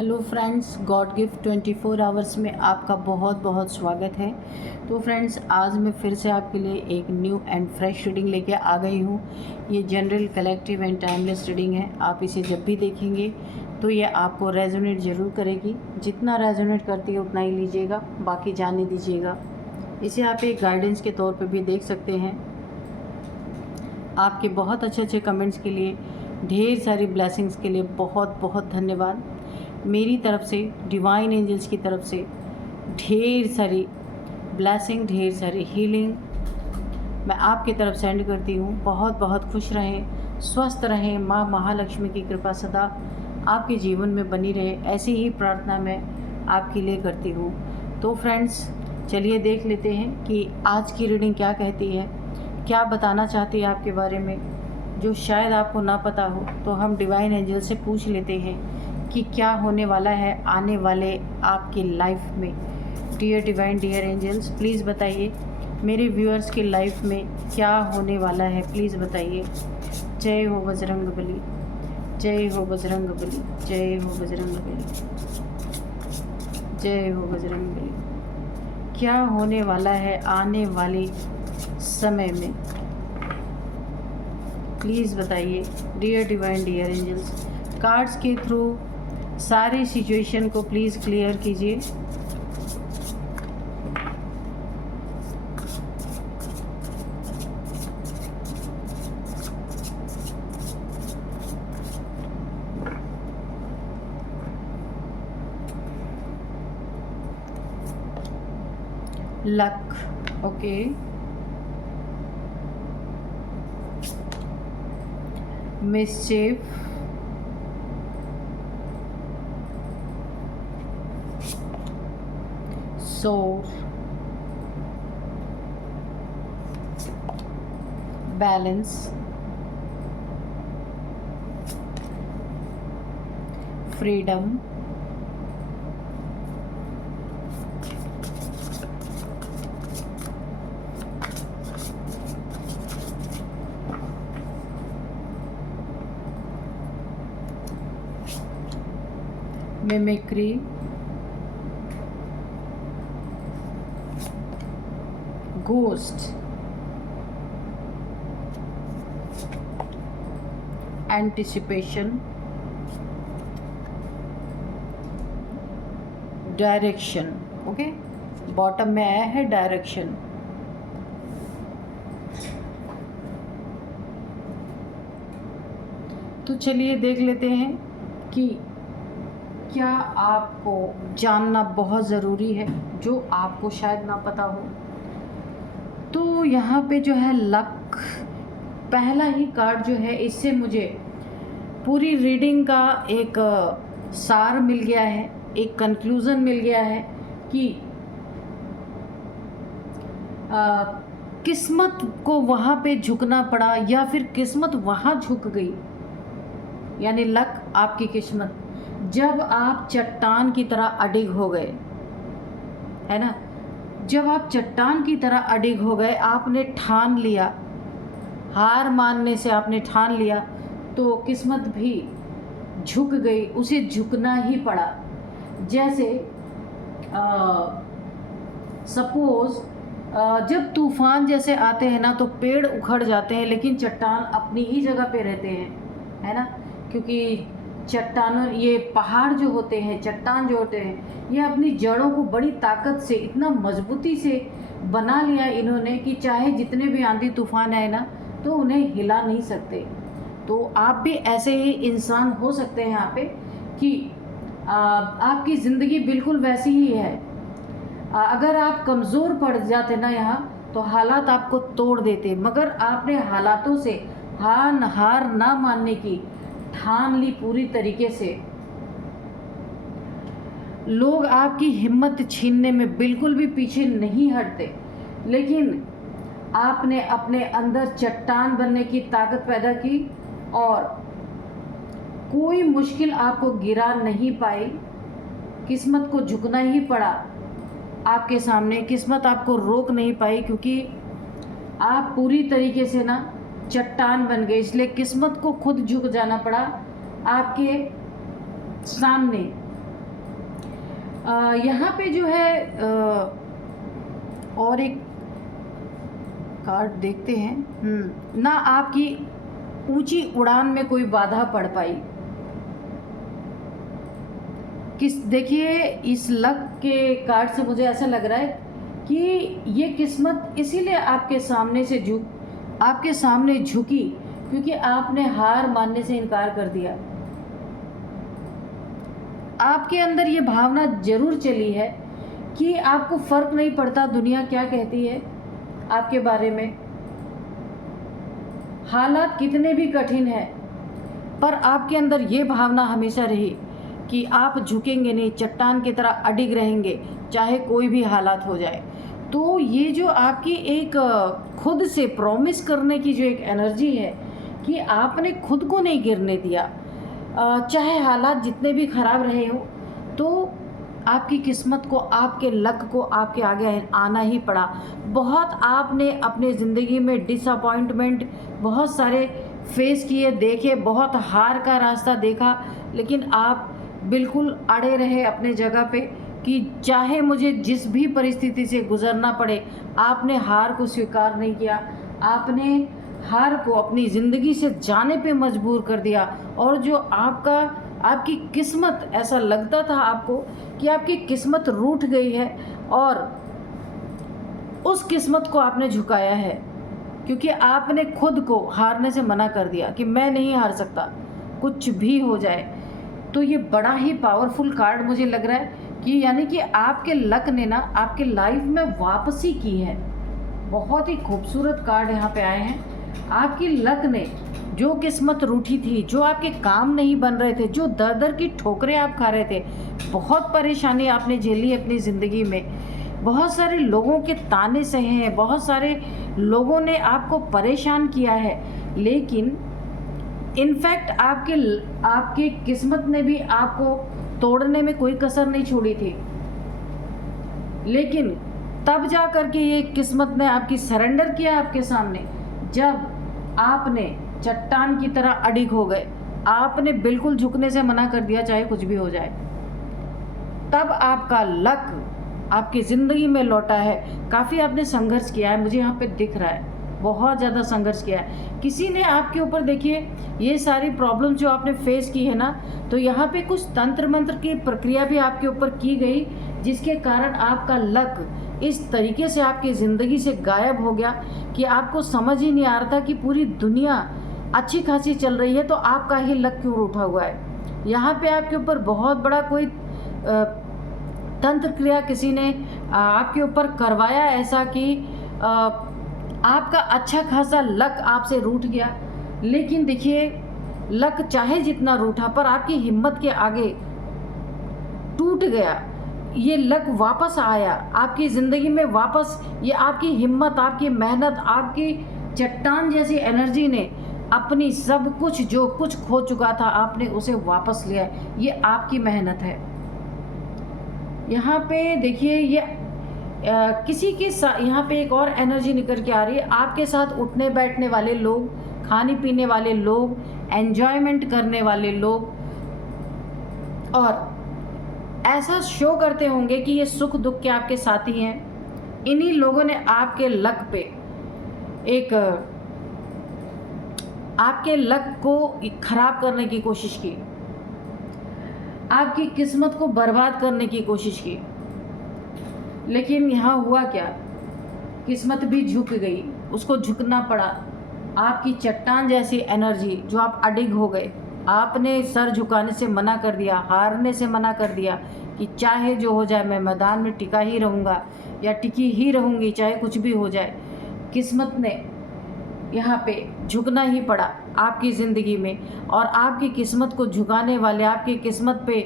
Hello friends, God gift 24 hours में आपका बहुत बहुत स्वागत है। तो फ्रेंड्स, आज मैं फिर से आपके लिए एक न्यू एंड फ्रेश रीडिंग लेके आ गई हूँ। ये general, collective and timeless reading है। आप इसे जब भी देखेंगे तो ये आपको रेजोनेट ज़रूर करेगी। जितना रेजोनेट करती है उतना ही लीजिएगा, बाकी जाने दीजिएगा। इसे आप एक गाइडेंस के तौर पर भी देख सकते हैं। आपके बहुत अच्छे अच्छे कमेंट्स के लिए, ढेर सारी ब्लेसिंग्स के लिए बहुत बहुत धन्यवाद। मेरी तरफ से, डिवाइन एंजल्स की तरफ से ढेर सारी ब्लेसिंग, ढेर सारी हीलिंग मैं आपकी तरफ सेंड करती हूँ। बहुत बहुत खुश रहें, स्वस्थ रहें। माँ महालक्ष्मी की कृपा सदा आपके जीवन में बनी रहे, ऐसी ही प्रार्थना मैं आपके लिए करती हूँ। तो फ्रेंड्स, चलिए देख लेते हैं कि आज की रीडिंग क्या कहती है, क्या बताना चाहती है आपके बारे में, जो शायद आपको ना पता हो। तो हम डिवाइन एंजल से पूछ लेते हैं कि क्या होने वाला है आने वाले आपकी लाइफ में। Dear divine, dear angels, please बताइए मेरे व्यूअर्स की लाइफ में क्या होने वाला है, प्लीज़ बताइए। जय हो बजरंग बली, जय हो बजरंग बली, जय हो बजरंग बली, जय हो बजरंग बली। क्या होने वाला है आने वाले समय में, प्लीज़ बताइए dear divine, dear angels. Cards के थ्रू सारी सिचुएशन को प्लीज़ क्लियर कीजिए। Luck, okay. Mischief, sore, balance, freedom, mimicry, ghost, anticipation, direction. Okay, bottom में आया है डायरेक्शन। तो चलिए देख लेते हैं कि क्या आपको जानना बहुत ज़रूरी है जो आपको शायद ना पता हो। तो यहाँ पे जो है लक, पहला ही कार्ड जो है, इससे मुझे पूरी रीडिंग का एक सार मिल गया है, एक कंक्लूज़न मिल गया है कि किस्मत को वहाँ पे झुकना पड़ा या फिर किस्मत वहाँ झुक गई। यानी लक, आपकी किस्मत, जब आप चट्टान की तरह अडिग हो गए, है ना। जब आप चट्टान की तरह अडिग हो गए, आपने ठान लिया, हार मानने से आपने ठान लिया, तो किस्मत भी झुक गई, उसे झुकना ही पड़ा। जैसे सपोज़ जब तूफ़ान जैसे आते हैं ना, तो पेड़ उखड़ जाते हैं लेकिन चट्टान अपनी ही जगह पे रहते हैं, है ना। क्योंकि चट्टानों, ये पहाड़ जो होते हैं, चट्टान जो होते हैं, ये अपनी जड़ों को बड़ी ताकत से, इतना मजबूती से बना लिया इन्होंने कि चाहे जितने भी आंधी तूफान आए ना, तो उन्हें हिला नहीं सकते। तो आप भी ऐसे ही इंसान हो सकते हैं यहाँ पे कि आपकी ज़िंदगी बिल्कुल वैसी ही है। अगर आप कमज़ोर पड़ जाते ना यहाँ, तो हालात आपको तोड़ देते, मगर आपने हालातों से हार ना मानने की ठान ली पूरी तरीके से। लोग आपकी हिम्मत छीनने में बिल्कुल भी पीछे नहीं हटते, लेकिन आपने अपने अंदर चट्टान बनने की ताकत पैदा की और कोई मुश्किल आपको गिरा नहीं पाई। किस्मत को झुकना ही पड़ा आपके सामने, किस्मत आपको रोक नहीं पाई, क्योंकि आप पूरी तरीके से ना चट्टान बन गए, इसलिए किस्मत को खुद झुक जाना पड़ा आपके सामने। यहाँ पे जो है और एक कार्ड देखते हैं। ना आपकी ऊंची उड़ान में कोई बाधा पड़ पाई। देखिए इस लक के कार्ड से मुझे ऐसा लग रहा है कि ये किस्मत इसीलिए आपके सामने झुकी क्योंकि आपने हार मानने से इनकार कर दिया। आपके अंदर ये भावना जरूर चली है कि आपको फर्क नहीं पड़ता दुनिया क्या कहती है आपके बारे में, हालात कितने भी कठिन हैं, पर आपके अंदर ये भावना हमेशा रही कि आप झुकेंगे नहीं, चट्टान की तरह अडिग रहेंगे चाहे कोई भी हालात हो जाए। तो ये जो आपकी एक खुद से प्रॉमिस करने की जो एक एनर्जी है कि आपने खुद को नहीं गिरने दिया, चाहे हालात जितने भी ख़राब रहे हो, तो आपकी किस्मत को, आपके लक को आपके आगे आना ही पड़ा। बहुत आपने अपने ज़िंदगी में डिसअपॉइंटमेंट बहुत सारे फेस किए, देखे, बहुत हार का रास्ता देखा, लेकिन आप बिल्कुल अड़े रहे अपने जगह पे कि चाहे मुझे जिस भी परिस्थिति से गुज़रना पड़े। आपने हार को स्वीकार नहीं किया, आपने हार को अपनी ज़िंदगी से जाने पे मजबूर कर दिया। और जो आपकी किस्मत, ऐसा लगता था आपको कि आपकी किस्मत रूठ गई है, और उस किस्मत को आपने झुकाया है क्योंकि आपने खुद को हारने से मना कर दिया कि मैं नहीं हार सकता, कुछ भी हो जाए। तो ये बड़ा ही पावरफुल कार्ड मुझे लग रहा है कि यानी कि आपके लक ने ना आपके लाइफ में वापसी की है। बहुत ही खूबसूरत कार्ड यहाँ पे आए हैं। आपकी लक ने जो किस्मत रूठी थी, जो आपके काम नहीं बन रहे थे, जो दर दर की ठोकरें आप खा रहे थे, बहुत परेशानी आपने झेली अपनी ज़िंदगी में, बहुत सारे लोगों के ताने सहे हैं, बहुत सारे लोगों ने आपको परेशान किया है, लेकिन इनफैक्ट आपकी किस्मत ने भी आपको तोड़ने में कोई कसर नहीं छोड़ी थी। लेकिन तब जा कर के ये किस्मत ने आपकी सरेंडर किया आपके सामने, जब आपने चट्टान की तरह अडिग हो गए, आपने बिल्कुल झुकने से मना कर दिया चाहे कुछ भी हो जाए। तब आपका लक आपकी ज़िंदगी में लौटा है। काफ़ी आपने संघर्ष किया है, मुझे यहाँ पे दिख रहा है, बहुत ज़्यादा संघर्ष किया है। किसी ने आपके ऊपर, देखिए ये सारी प्रॉब्लम जो आपने फेस की है ना, तो यहाँ पे कुछ तंत्र मंत्र की प्रक्रिया भी आपके ऊपर की गई, जिसके कारण आपका लक इस तरीके से आपकी ज़िंदगी से गायब हो गया कि आपको समझ ही नहीं आ रहा था कि पूरी दुनिया अच्छी खासी चल रही है तो आपका ही लक क्यों उठा हुआ है। यहाँ पे आपके ऊपर बहुत बड़ा कोई तंत्र क्रिया किसी ने आपके ऊपर करवाया, ऐसा कि आपका अच्छा खासा लक आपसे रूठ गया। लेकिन देखिए लक चाहे जितना रूठा, पर आपकी हिम्मत के आगे टूट गया। ये लक वापस आया आपकी ज़िंदगी में वापस। ये आपकी हिम्मत, आपकी मेहनत, आपकी चट्टान जैसी एनर्जी ने अपनी सब कुछ, जो कुछ खो चुका था, आपने उसे वापस लिया। ये आपकी मेहनत है। यहाँ पे देखिए ये किसी के साथ यहाँ पे एक और एनर्जी निकल के आ रही है। आपके साथ उठने बैठने वाले लोग, खाने पीने वाले लोग, एन्जॉयमेंट करने वाले लोग, और ऐसा शो करते होंगे कि ये सुख दुख के आपके साथी हैं। इन्हीं लोगों ने आपके लक पे आपके लक को खराब करने की कोशिश की, आपकी किस्मत को बर्बाद करने की कोशिश की। लेकिन यहाँ हुआ क्या, किस्मत भी झुक गई, उसको झुकना पड़ा। आपकी चट्टान जैसी एनर्जी जो आप अडिग हो गए, आपने सर झुकाने से मना कर दिया, हारने से मना कर दिया कि चाहे जो हो जाए मैं मैदान में टिका ही रहूँगा या टिकी ही रहूँगी, चाहे कुछ भी हो जाए। किस्मत ने यहाँ पे झुकना ही पड़ा आपकी ज़िंदगी में, और आपकी किस्मत को झुकाने वाले, आपकी किस्मत पे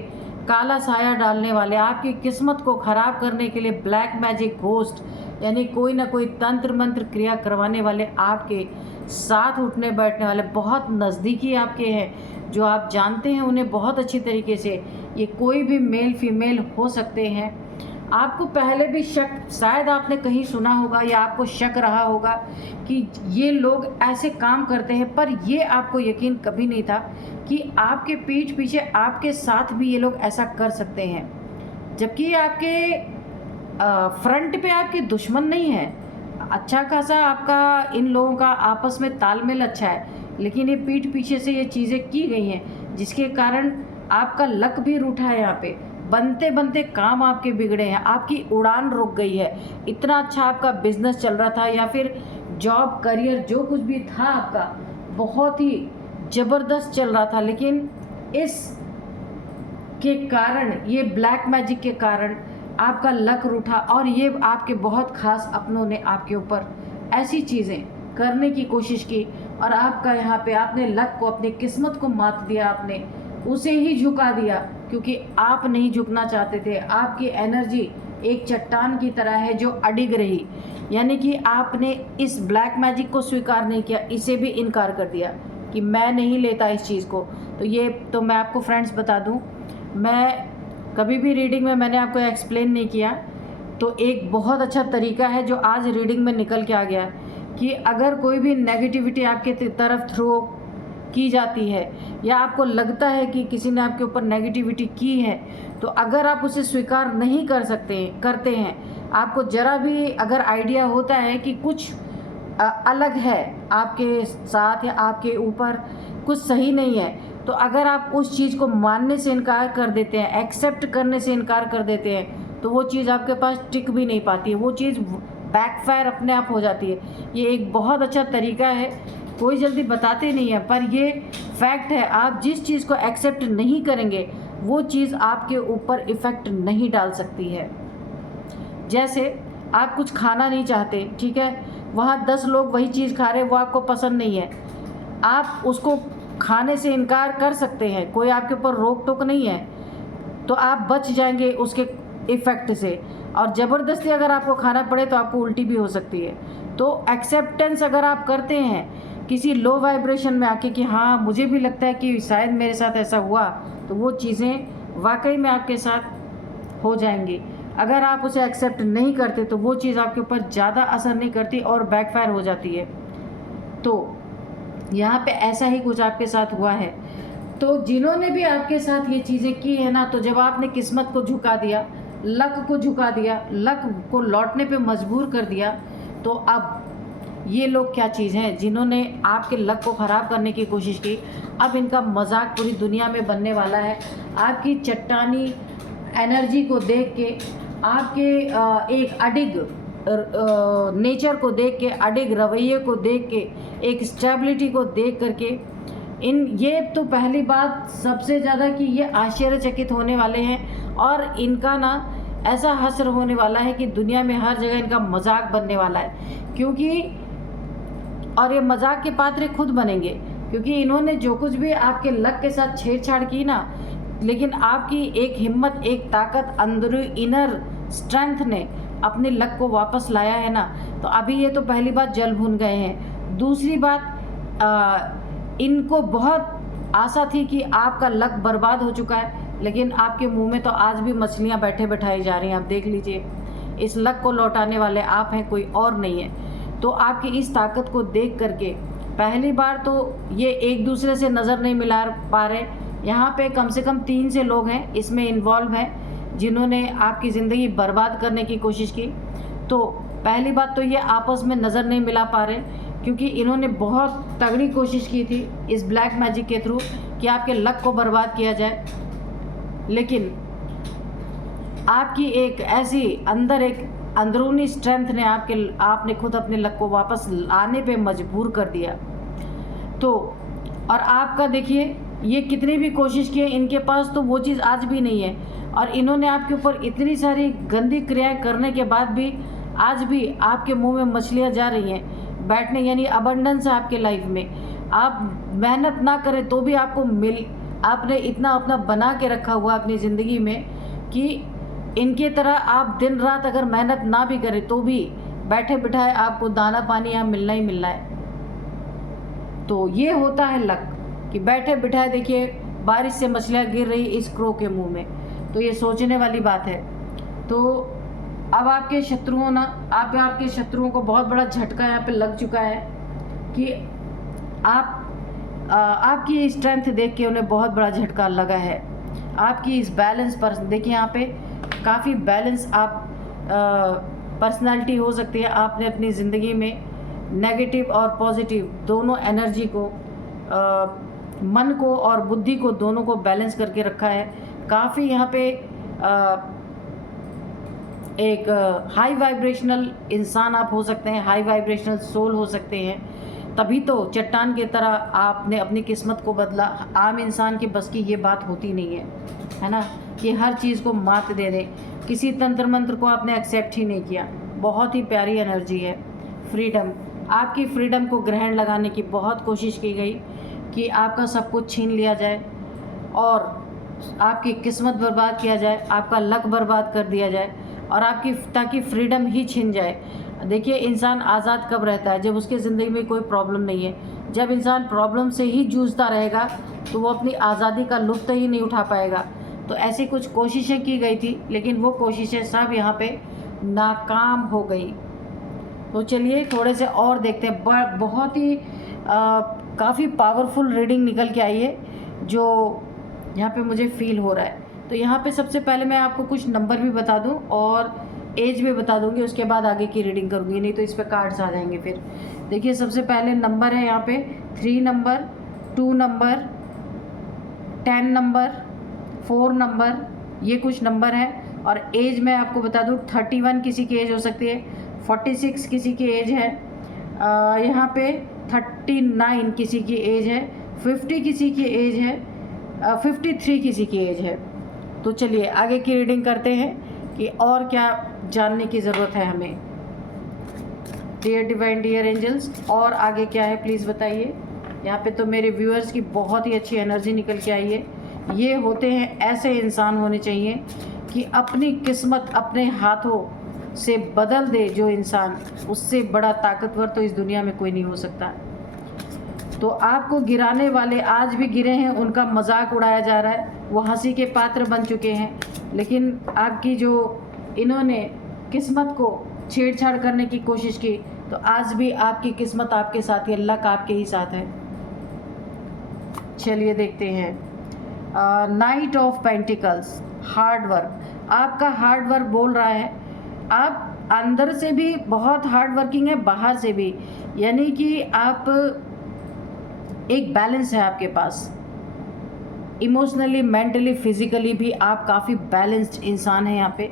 काला साया डालने वाले, आपकी किस्मत को ख़राब करने के लिए ब्लैक मैजिक, घोस्ट, यानी कोई ना कोई तंत्र मंत्र क्रिया करवाने वाले, आपके साथ उठने बैठने वाले, बहुत नज़दीकी आपके हैं, जो आप जानते हैं उन्हें बहुत अच्छी तरीके से। ये कोई भी मेल फीमेल हो सकते हैं। आपको पहले भी शक, शायद आपने कहीं सुना होगा या आपको शक रहा होगा कि ये लोग ऐसे काम करते हैं, पर ये आपको यकीन कभी नहीं था कि आपके पीठ पीछे आपके साथ भी ये लोग ऐसा कर सकते हैं। जबकि आपके फ्रंट पे आपके दुश्मन नहीं है। अच्छा खासा आपका इन लोगों का आपस में तालमेल अच्छा है, लेकिन ये पीठ पीछे से ये चीज़ें की गई हैं जिसके कारण आपका लक भी रूठा है। यहाँ पे बनते बनते काम आपके बिगड़े हैं, आपकी उड़ान रुक गई है। इतना अच्छा आपका बिजनेस चल रहा था या फिर जॉब करियर जो कुछ भी था आपका बहुत ही ज़बरदस्त चल रहा था, लेकिन इस के कारण, ये ब्लैक मैजिक के कारण आपका लक रूठा और ये आपके बहुत ख़ास अपनों ने आपके ऊपर ऐसी चीज़ें करने की कोशिश की और आपका यहाँ पे आपने लक को, अपनी किस्मत को मात दिया, आपने उसे ही झुका दिया क्योंकि आप नहीं झुकना चाहते थे। आपकी एनर्जी एक चट्टान की तरह है जो अडिग रही, यानी कि आपने इस ब्लैक मैजिक को स्वीकार नहीं किया, इसे भी इनकार कर दिया कि मैं नहीं लेता इस चीज़ को। तो ये तो मैं आपको फ्रेंड्स बता दूं, मैं कभी भी रीडिंग में मैंने आपको एक्सप्लेन नहीं किया, तो एक बहुत अच्छा तरीका है जो आज रीडिंग में निकल के आ गया कि अगर कोई भी नेगेटिविटी आपके तरफ थ्रो की जाती है या आपको लगता है कि किसी ने आपके ऊपर नेगेटिविटी की है, तो अगर आप उसे स्वीकार नहीं करते हैं, आपको ज़रा भी अगर आइडिया होता है कि कुछ अलग है आपके साथ या आपके ऊपर कुछ सही नहीं है, तो अगर आप उस चीज़ को मानने से इनकार कर देते हैं, एक्सेप्ट करने से इनकार कर देते हैं, तो वो चीज़ आपके पास टिक भी नहीं पाती है, वो चीज़ बैकफायर अपने आप हो जाती है। ये एक बहुत अच्छा तरीका है, कोई जल्दी बताते नहीं है पर ये फैक्ट है। आप जिस चीज़ को एक्सेप्ट नहीं करेंगे वो चीज़ आपके ऊपर इफ़ेक्ट नहीं डाल सकती है। जैसे आप कुछ खाना नहीं चाहते, ठीक है, वहाँ 10 लोग वही चीज़ खा रहे हैं, वो आपको पसंद नहीं है, आप उसको खाने से इनकार कर सकते हैं, कोई आपके ऊपर रोक टोक नहीं है, तो आप बच जाएंगे उसके इफ़ेक्ट से। और ज़बरदस्ती अगर आपको खाना पड़े तो आपको उल्टी भी हो सकती है। तो एक्सेप्टेंस अगर आप करते हैं किसी लो वाइब्रेशन में आके कि हाँ मुझे भी लगता है कि शायद मेरे साथ ऐसा हुआ, तो वो चीज़ें वाकई में आपके साथ हो जाएंगी। अगर आप उसे एक्सेप्ट नहीं करते तो वो चीज़ आपके ऊपर ज़्यादा असर नहीं करती और बैकफायर हो जाती है। तो यहाँ पे ऐसा ही कुछ आपके साथ हुआ है। तो जिन्होंने भी आपके साथ ये चीज़ें की है ना, तो जब आपने किस्मत को झुका दिया, लक को झुका दिया, लक को लौटने पे मजबूर कर दिया, तो अब ये लोग क्या चीज़ हैं जिन्होंने आपके लक को ख़राब करने की कोशिश की। अब इनका मजाक पूरी दुनिया में बनने वाला है। आपकी चट्टानी एनर्जी को देख के, आपके एक अडिग नेचर को देख के, अडिग रवैये को देख के, एक स्टेबिलिटी को देख करके, ये तो पहली बात सबसे ज़्यादा कि ये आश्चर्यचकित होने वाले हैं और इनका ना ऐसा हश्र होने वाला है कि दुनिया में हर जगह इनका मजाक बनने वाला है, क्योंकि और ये मजाक के पात्र खुद बनेंगे क्योंकि इन्होंने जो कुछ भी आपके लक के साथ छेड़छाड़ की ना, लेकिन आपकी एक हिम्मत, एक ताकत, अंदर इनर स्ट्रेंथ ने अपने लक को वापस लाया है ना, तो अभी ये तो पहली बात जल भुन गए हैं। दूसरी बात, इनको बहुत आशा थी कि आपका लक बर्बाद हो चुका है, लेकिन आपके मुंह में तो आज भी मछलियां बैठे बैठाई जा रही हैं। आप देख लीजिए, इस लक को लौटाने वाले आप हैं, कोई और नहीं है। तो आपकी इस ताकत को देख करके पहली बार तो ये एक दूसरे से नज़र नहीं मिला पा रहे। यहाँ पे कम से कम 3 से लोग हैं इसमें इन्वॉल्व हैं जिन्होंने आपकी ज़िंदगी बर्बाद करने की कोशिश की। तो पहली बात तो ये आपस में नज़र नहीं मिला पा रहे क्योंकि इन्होंने बहुत तगड़ी कोशिश की थी इस ब्लैक मैजिक के थ्रू कि आपके लक को बर्बाद किया जाए, लेकिन आपकी एक ऐसी अंदर एक अंदरूनी स्ट्रेंथ ने आपने खुद अपने लक को वापस लाने पे मजबूर कर दिया। तो और आपका देखिए, ये कितनी भी कोशिश की है, इनके पास तो वो चीज़ आज भी नहीं है और इन्होंने आपके ऊपर इतनी सारी गंदी क्रियाएं करने के बाद भी आज भी आपके मुंह में मछलियां जा रही हैं बैठने, यानी अबंडेंस है आपके लाइफ में। आप मेहनत ना करें तो भी आपको आपने इतना अपना बना के रखा हुआ अपनी ज़िंदगी में कि इनके तरह आप दिन रात अगर मेहनत ना भी करें तो भी बैठे बिठाए आपको दाना पानी यहाँ मिलना ही मिलना है। तो ये होता है लक कि बैठे बिठाए देखिए बारिश से मछलियाँ गिर रही इस क्रो के मुंह में, तो ये सोचने वाली बात है। तो अब आपके शत्रुओं ना आपके शत्रुओं को बहुत बड़ा झटका यहाँ पे लग चुका है कि आपकी स्ट्रेंथ देख के उन्हें बहुत बड़ा झटका लगा है। आपकी इस बैलेंस पर देखिए, यहाँ पे काफ़ी बैलेंस आप पर्सनालिटी हो सकती है। आपने अपनी ज़िंदगी में नेगेटिव और पॉजिटिव दोनों एनर्जी को, मन को और बुद्धि को, दोनों को बैलेंस करके रखा है। काफ़ी यहाँ पे एक हाई वाइब्रेशनल इंसान आप हो सकते हैं, हाई वाइब्रेशनल सोल हो सकते हैं। तभी तो चट्टान की तरह आपने अपनी किस्मत को बदला। आम इंसान की बस की ये बात होती नहीं है ना, कि हर चीज़ को मात दे दे। किसी तंत्र मंत्र को आपने एक्सेप्ट ही नहीं किया। बहुत ही प्यारी एनर्जी है फ्रीडम। आपकी फ्रीडम को ग्रहण लगाने की बहुत कोशिश की गई कि आपका सब कुछ छीन लिया जाए और आपकी किस्मत बर्बाद किया जाए, आपका लक बर्बाद कर दिया जाए और आपकी ताकि फ्रीडम ही छिन जाए। देखिए, इंसान आज़ाद कब रहता है? जब उसके ज़िंदगी में कोई प्रॉब्लम नहीं है। जब इंसान प्रॉब्लम से ही जूझता रहेगा तो वो अपनी आज़ादी का लुत्फ़ ही नहीं उठा पाएगा। तो ऐसी कुछ कोशिशें की गई थी, लेकिन वो कोशिशें सब यहाँ पे नाकाम हो गई। तो चलिए थोड़े से और देखते हैं। बहुत ही काफ़ी पावरफुल रीडिंग निकल के आई है जो यहाँ पे मुझे फील हो रहा है। तो यहाँ पे सबसे पहले मैं आपको कुछ नंबर भी बता दूँ और एज भी बता दूँगी, उसके बाद आगे की रीडिंग करूँगी, नहीं तो इस पर कार्ड्स आ जाएंगे फिर। देखिए, सबसे पहले नंबर है यहाँ पे 3 नंबर, 2 नंबर, 10 नंबर, 4 नंबर, ये कुछ नंबर हैं। और एज मैं आपको बता दूँ, 31 किसी की एज हो सकती है, 46 किसी की एज है, यहाँ पे 39 किसी की एज है, 50 किसी की एज है, 53 किसी की एज है। तो चलिए आगे की रीडिंग करते हैं कि और क्या जानने की ज़रूरत है हमें। डियर डिवाइन, डियर एंजल्स, और आगे क्या है प्लीज़ बताइए। यहाँ पे तो मेरे व्यूअर्स की बहुत ही अच्छी एनर्जी निकल के आई है। ये होते हैं, ऐसे इंसान होने चाहिए कि अपनी किस्मत अपने हाथों से बदल दे जो इंसान, उससे बड़ा ताकतवर तो इस दुनिया में कोई नहीं हो सकता। तो आपको गिराने वाले आज भी गिरे हैं, उनका मजाक उड़ाया जा रहा है, वो हंसी के पात्र बन चुके हैं। लेकिन आपकी जो इन्होंने किस्मत को छेड़छाड़ करने की कोशिश की, तो आज भी आपकी किस्मत आपके साथ है, लक आपके ही साथ है। चलिए देखते हैं। Night of pentacles, hard work. आपका हार्ड वर्क बोल रहा है, आप अंदर से भी बहुत हार्ड वर्किंग है, बाहर से भी, यानी कि आप एक बैलेंस है आपके पास। इमोशनली, मेंटली, फिजिकली भी आप काफ़ी बैलेंस्ड इंसान हैं यहाँ पे।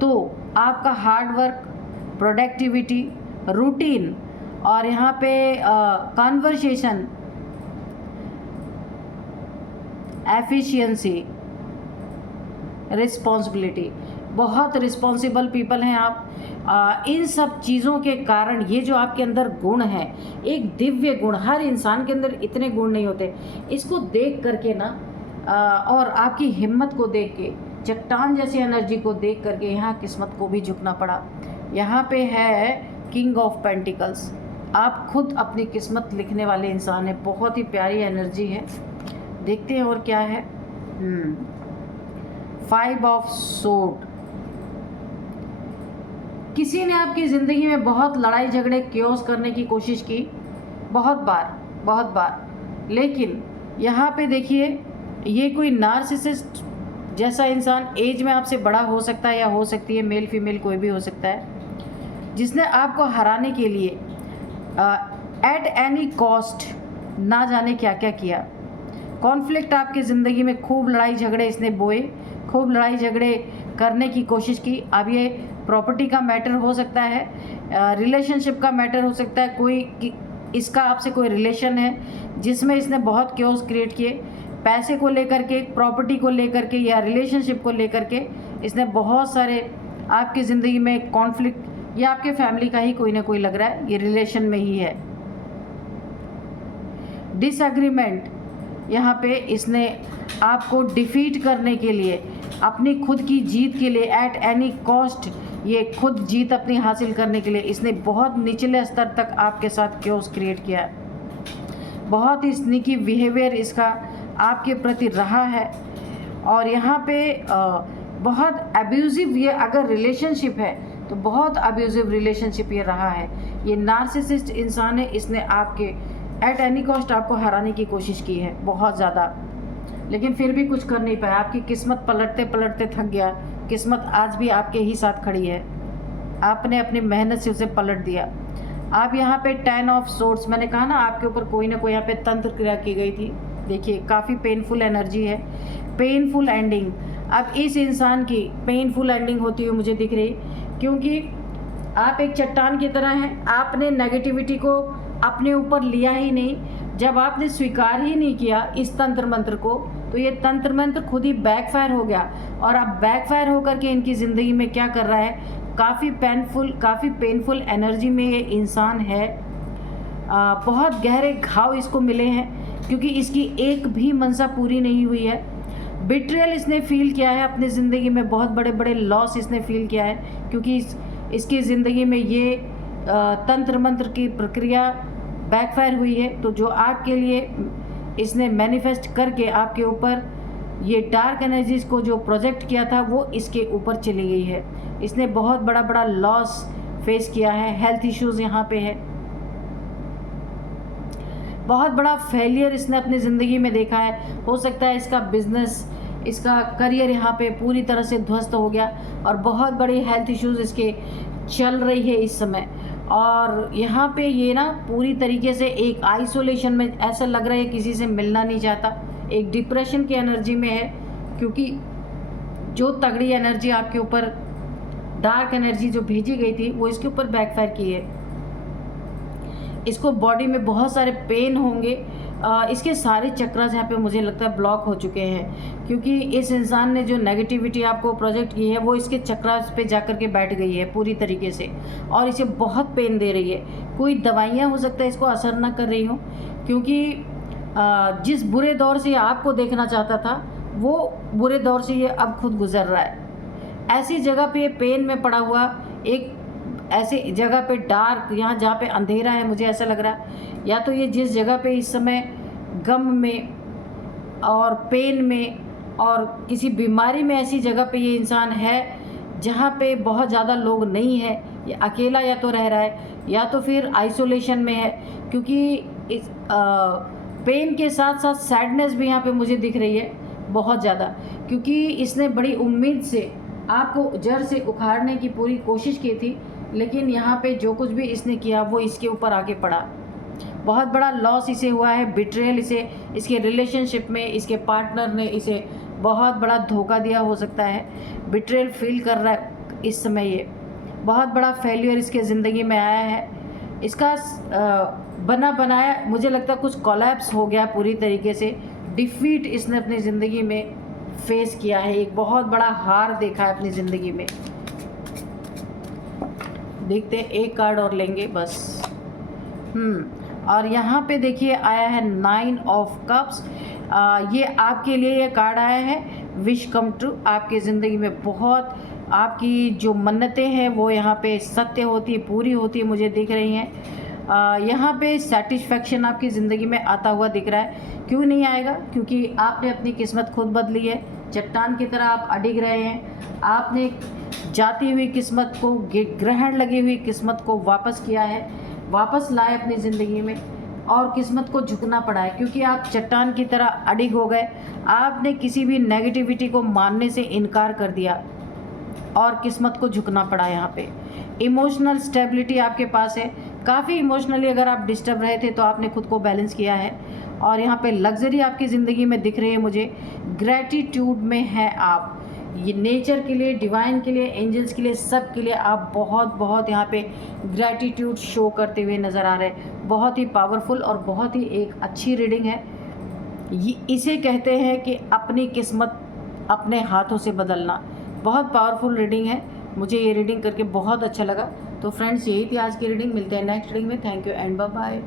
तो आपका हार्ड वर्क, प्रोडक्टिविटी, रूटीन और यहाँ पे कन्वर्सेशन, एफिशिएंसी, रिस्पॉन्सिबिलिटी, बहुत रिस्पॉन्सिबल पीपल हैं आप। इन सब चीज़ों के कारण ये जो आपके अंदर गुण है, एक दिव्य गुण, हर इंसान के अंदर इतने गुण नहीं होते। इसको देख करके ना और आपकी हिम्मत को देख के, चट्टान जैसी एनर्जी को देख करके यहाँ किस्मत को भी झुकना पड़ा। यहाँ पे है किंग ऑफ पेंटिकल्स। आप खुद अपनी किस्मत लिखने वाले इंसान हैं। बहुत ही प्यारी एनर्जी है। देखते हैं और क्या है। 5 ऑफ सोर्ड। किसी ने आपकी ज़िंदगी में बहुत लड़ाई झगड़े क्योस करने की कोशिश की, बहुत बार, लेकिन यहाँ पे देखिए, ये कोई नार्सिसिस्ट जैसा इंसान, एज में आपसे बड़ा हो सकता है या हो सकती है, मेल फीमेल कोई भी हो सकता है, जिसने आपको हराने के लिए एट एनी कॉस्ट ना जाने क्या क्या किया। कॉन्फ्लिक्ट आपकी ज़िंदगी में, खूब लड़ाई झगड़े इसने बोए, खूब लड़ाई झगड़े करने की कोशिश की। अब ये प्रॉपर्टी का मैटर हो सकता है, रिलेशनशिप का मैटर हो सकता है, कोई इसका आपसे कोई रिलेशन है जिसमें इसने बहुत क्योस क्रिएट किए, पैसे को लेकर के, प्रॉपर्टी को लेकर के या रिलेशनशिप को लेकर के इसने बहुत सारे आपकी ज़िंदगी में कॉन्फ्लिक्ट, या आपके फैमिली का ही कोई ना कोई लग रहा है, ये रिलेशन में ही है। डिसएग्रीमेंट, यहाँ पे इसने आपको डिफीट करने के लिए, अपनी खुद की जीत के लिए, एट एनी कॉस्ट ये खुद जीत अपनी हासिल करने के लिए इसने बहुत निचले स्तर तक आपके साथ क्योस क्रिएट किया है। बहुत ही स्नीकी बिहेवियर इसका आपके प्रति रहा है। और यहाँ पे बहुत अब्यूज़िव, ये अगर रिलेशनशिप है तो बहुत अब्यूज़िव रिलेशनशिप ये रहा है। ये नार्सिसिस्ट इंसान है, इसने आपके एट एनी कॉस्ट आपको हराने की कोशिश की है बहुत ज़्यादा, लेकिन फिर भी कुछ कर नहीं पाया। आपकी किस्मत पलटते पलटते थक गया किस्मत आज भी आपके ही साथ खड़ी है, आपने अपनी मेहनत से उसे पलट दिया। आप यहाँ पे 10 ऑफ सोर्ड्स, मैंने कहा ना आपके ऊपर कोई ना कोई यहाँ पे तंत्र क्रिया की गई थी। देखिए काफ़ी पेनफुल एनर्जी है, पेनफुल एंडिंग। अब इस इंसान की पेनफुल एंडिंग होती हुई मुझे दिख रही, क्योंकि आप एक चट्टान की तरह हैं। आपने नेगेटिविटी को अपने ऊपर लिया ही नहीं। जब आपने स्वीकार ही नहीं किया इस तंत्र मंत्र को, तो ये तंत्र मंत्र खुद ही बैकफायर हो गया। और अब बैकफायर होकर के इनकी ज़िंदगी में क्या कर रहा है, काफ़ी पेनफुल एनर्जी में ये इंसान है। बहुत गहरे घाव इसको मिले हैं, क्योंकि इसकी एक भी मंशा पूरी नहीं हुई है। बिट्रेयल इसने फील किया है अपनी ज़िंदगी में, बहुत बड़े बड़े लॉस इसने फील किया है, क्योंकि इसकी ज़िंदगी में ये तंत्र मंत्र की प्रक्रिया बैकफायर हुई है। तो जो आपके लिए इसने मैनिफेस्ट करके आपके ऊपर ये डार्क एनर्जीज़ को जो प्रोजेक्ट किया था, वो इसके ऊपर चली गई है। इसने बहुत बड़ा लॉस फेस किया है, हेल्थ इश्यूज़ यहाँ पे है, बहुत बड़ा फेलियर इसने अपनी ज़िंदगी में देखा है। हो सकता है इसका बिजनेस, इसका करियर यहाँ पे पूरी तरह से ध्वस्त हो गया, और बहुत बड़ी हेल्थ इश्यूज़ इसके चल रही है इस समय। और यहाँ पे ये ना पूरी तरीके से एक आइसोलेशन में, ऐसा लग रहा है किसी से मिलना नहीं चाहता, एक डिप्रेशन की एनर्जी में है, क्योंकि जो तगड़ी एनर्जी आपके ऊपर, डार्क एनर्जी जो भेजी गई थी, वो इसके ऊपर बैकफायर की है। इसको बॉडी में बहुत सारे पेन होंगे। इसके सारे चक्रास यहाँ पे मुझे लगता है ब्लॉक हो चुके हैं, क्योंकि इस इंसान ने जो नेगेटिविटी आपको प्रोजेक्ट की है, वो इसके चक्रास पे जाकर के बैठ गई है पूरी तरीके से, और इसे बहुत पेन दे रही है। कोई दवाइयाँ हो सकता है इसको असर ना कर रही हो, क्योंकि जिस बुरे दौर से आपको देखना चाहता था, वो बुरे दौर से ये अब खुद गुजर रहा है। ऐसी जगह पे ये पेन में पड़ा हुआ, एक ऐसी जगह पे डार्क, यहाँ जहाँ पे अंधेरा है, मुझे ऐसा लग रहा है, या तो ये जिस जगह पे इस समय गम में और पेन में और किसी बीमारी में, ऐसी जगह पे ये इंसान है जहाँ पे बहुत ज़्यादा लोग नहीं है, ये अकेला या तो रह रहा है, या तो फिर आइसोलेशन में है। क्योंकि इस पेन के साथ साथ सैडनेस भी यहाँ पे मुझे दिख रही है बहुत ज़्यादा, क्योंकि इसने बड़ी उम्मीद से आपको जड़ से उखाड़ने की पूरी कोशिश की थी, लेकिन यहाँ पे जो कुछ भी इसने किया वो इसके ऊपर आके पड़ा। बहुत बड़ा लॉस इसे हुआ है, बिट्रेयल इसे, इसके रिलेशनशिप में इसके पार्टनर ने इसे बहुत बड़ा धोखा दिया हो सकता है। बिट्रेयल फील कर रहा है इस समय, ये बहुत बड़ा फेलियर इसके ज़िंदगी में आया है। इसका बना बनाया मुझे लगता है कुछ कोलैप्स हो गया पूरी तरीके से। डिफीट इसने अपनी ज़िंदगी में फेस किया है, एक बहुत बड़ा हार देखा है अपनी ज़िंदगी में। देखते हैं, एक कार्ड और लेंगे बस। और यहाँ पे देखिए आया है 9 ऑफ कप्स। ये आपके लिए ये कार्ड आया है, विश कम ट्रू। आपकी ज़िंदगी में बहुत आपकी जो मन्नतें हैं वो यहाँ पे सत्य होती है, पूरी होती है, मुझे दिख रही हैं। यहाँ पे सेटिस्फैक्शन आपकी ज़िंदगी में आता हुआ दिख रहा है। क्यों नहीं आएगा, क्योंकि आपने अपनी किस्मत खुद बदली है। चट्टान की तरह आप अडिग रहे हैं, आपने जाती हुई किस्मत को, ग्रहण लगी हुई किस्मत को वापस किया है, वापस लाए अपनी ज़िंदगी में, और किस्मत को झुकना पड़ा है, क्योंकि आप चट्टान की तरह अडिग हो गए। आपने किसी भी नेगेटिविटी को मानने से इनकार कर दिया और किस्मत को झुकना पड़ा। यहाँ पे इमोशनल स्टेबिलिटी आपके पास है। काफ़ी इमोशनली अगर आप डिस्टर्ब रहे थे तो आपने खुद को बैलेंस किया है, और यहाँ पे लग्जरी आपकी ज़िंदगी में दिख रही है मुझे। ग्रैटिट्यूड में है आप, ये नेचर के लिए, डिवाइन के लिए, एंजल्स के लिए, सब के लिए आप बहुत यहाँ पे ग्रैटिट्यूड शो करते हुए नज़र आ रहे हैं। बहुत ही पावरफुल और बहुत ही एक अच्छी रीडिंग है। ये इसे कहते हैं कि अपनी किस्मत अपने हाथों से बदलना। बहुत पावरफुल रीडिंग है, मुझे ये रीडिंग करके बहुत अच्छा लगा। तो फ्रेंड्स, यही थी आज की रीडिंग। मिलते हैं नेक्स्ट रीडिंग में। Thank you and bye bye.